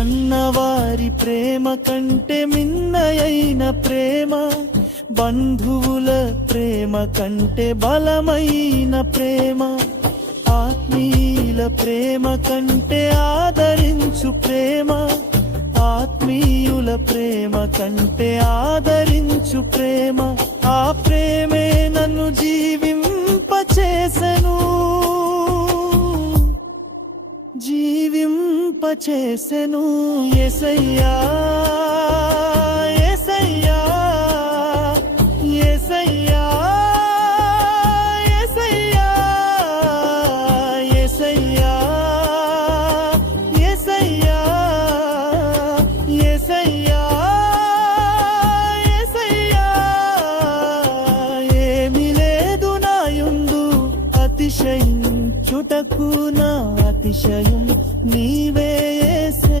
కన్నవారి ప్రేమ కంటే మిన్నయైన ప్రేమ, బంధువుల ప్రేమ కంటే బలమైన ప్రేమ, ఆత్మీయుల ప్రేమ కంటే ఆదరించు ప్రేమ, ఆత్మీయుల ప్రేమ కంటే ఆదరించు ప్రేమ, ఆ ప్రేమే నన్ను జీవింపచేసెను, జీవింపచేసెను. యేసయ్యా యేసయ్యా యేసయ్యా యేసయ్యా యేసయ్యా యేసయ్యా యేసయ్యా యేసయ్యా. ఏమీ లేదు నాయందు అతిశయించుటకు, నా అతిశయం